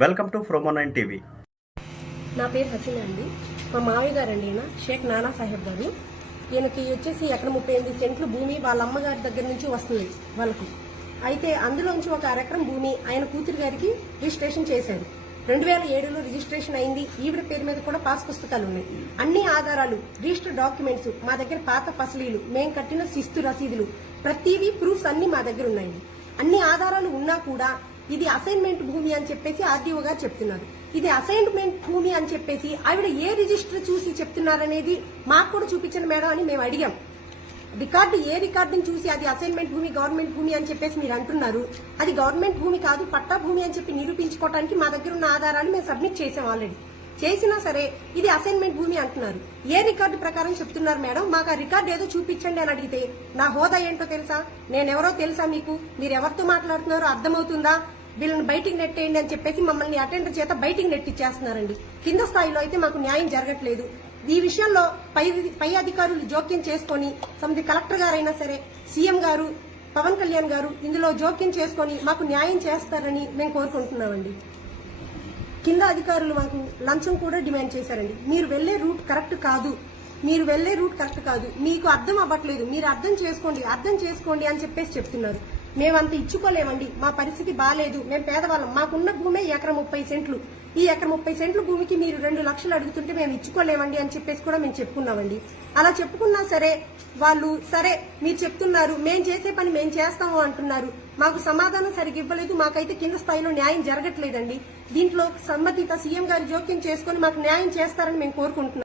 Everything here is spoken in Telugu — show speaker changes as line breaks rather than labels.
Welcome to promo nine TV.
నా పేరు హసీనా అండి. మా మామయ్య గారు అండి ఈయన షేక్ నానా సాహెబ్ గారు. ఈయనకి వచ్చేసి ఎక్కడ ముప్పై ఎనిమిది సెంట్లు భూమి వాళ్ళ అమ్మగారి దగ్గర నుంచి వస్తుంది వాళ్ళకు. అయితే అందులోంచి ఒక అరెకరం భూమి ఆయన కూతురు గారికి రిజిస్ట్రేషన్ చేశారు. రెండు వేల ఏడులో రిజిస్ట్రేషన్ అయింది. ఈవిడ పేరు మీద కూడా పాస్ పుస్తకాలు ఉన్నాయి. అన్ని ఆధారాలు రిజిస్టర్ డాక్యుమెంట్స్ మా దగ్గర పాత ఫసలీలు మేము కట్టిన శిస్తు రసీదులు ప్రతివి ప్రూఫ్స్ అన్ని మా దగ్గర ఉన్నాయండి అన్ని ఆధారాలు ఉన్నా కూడా ఇది అసైన్మెంట్ భూమి అని చెప్పేసి ఆర్డీఓ గారు చెప్తున్నారు. ఇది అసైన్మెంట్ భూమి అని చెప్పేసి ఆవిడ ఏ రిజిస్టర్ చూసి చెప్తున్నారనేది మాకు కూడా చూపించండి మేడం అని మేము అడిగాం. రికార్డు ఏ రికార్డుని చూసి అది అసైన్మెంట్ భూమి గవర్నమెంట్ భూమి అని చెప్పేసి మీరు అంటున్నారు. అది గవర్నమెంట్ భూమి కాదు పట్టా భూమి అని చెప్పి నిరూపించుకోవడానికి మా దగ్గర ఉన్న ఆధారాలు మేము సబ్మిట్ చేసాం ఆల్రెడీ చేసినా సరే ఇది అసైన్మెంట్ భూమి అంటున్నారు. ఏ రికార్డు ప్రకారం చెప్తున్నారు మేడం? మాకు ఆ రికార్డు ఏదో చూపించండి అని అడిగితే నా హోదా ఏంటో తెలుసా? నేనెవరో తెలుసా మీకు? మీరు ఎవరితో మాట్లాడుతున్నారో అర్థమవుతుందా? వీళ్ళని బయటికి నెట్టేయండి అని చెప్పేసి మమ్మల్ని అటెండర్ చేత బయటికి నెట్టిచ్చేస్తున్నారండి. కింద స్థాయిలో అయితే మాకు న్యాయం జరగట్లేదు. ఈ విషయంలో పై పై అధికారులు జోక్యం చేసుకొని సమితి కలెక్టర్ గారైనా సరే సీఎం గారు పవన్ కళ్యాణ్ గారు ఇందులో జోక్యం చేసుకొని మాకు న్యాయం చేస్తారని మేము కోరుకుంటున్నామండి. కింద అధికారులు మాకు లంచం కూడా డిమాండ్ చేశారండి. మీరు వెళ్ళే రూట్ కరెక్ట్ కాదు. మీరు వెళ్ళే రూట్ కరెక్ట్ కాదు. మీకు అర్థం అవ్వట్లేదు. మీరు అర్థం చేసుకోండి అర్థం చేసుకోండి అని చెప్పేసి చెప్తున్నారు. మేమంత ఇచ్చుకోలేమండి. మా పరిస్థితి బాగాలేదు మేము పేదవాళ్ళం. మాకున్న భూమే ఎకరం ముప్పై సెంట్లు. ఈ ఎకరం ముప్పై సెంట్లు భూమికి మీరు రెండు లక్షలు అడుగుతుంటే మేము ఇచ్చుకోలేమండి అని చెప్పేసి కూడా మేము చెప్పుకున్నామండి. అలా చెప్పుకున్నా సరే వాళ్ళు సరే మీరు చెప్తున్నారు మేం చేసే పని మేం చేస్తాము అంటున్నారు. మాకు సమాధానం సరిగ్గా ఇవ్వలేదు. మాకైతే కింద స్థాయిలో న్యాయం జరగట్లేదండి. దీంట్లో సంబంధిత సీఎం గారు జోక్యం చేసుకుని మాకు న్యాయం చేస్తారని మేము కోరుకుంటున్నాం.